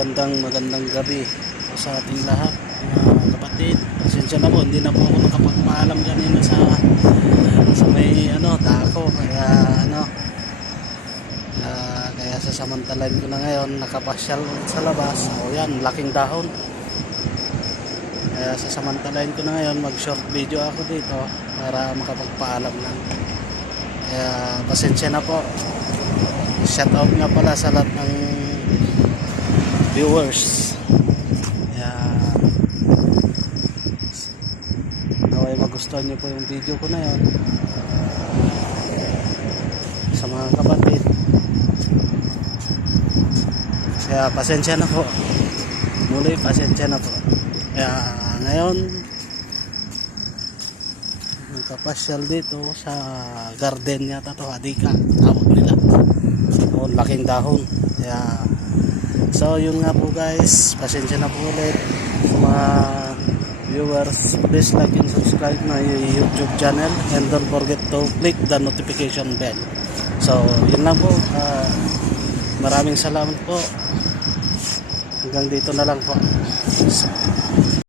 magandang gabi sa ating lahat, mga kapatid. Pasensya na po, hindi na po ako nakapagpaalam kanina sa may dako, kaya sasamantalain ko na ngayon, nakapasyal sa labas. O yan, laking dahon. Kaya sasamantalain ko na ngayon, mag short video ako dito para makapagpaalam lang. Kaya pasensya na po. Shout out nga pala sa lahat ng viewers. Kaya naway magustuhan nyo po yung video ko na yun. Sa mga kapatid, kaya pasensya na po. Muli pasensya na po. Kaya ngayon nagpapasyal dito sa garden yata to, hadika tawag nila. O, laking dahon. Kaya so yun nga po guys, pasensya na po ulit sa mga viewers. Please like and subscribe my YouTube channel and don't forget to click the notification bell. So yun lang po, maraming salamat po. Hanggang dito na lang po.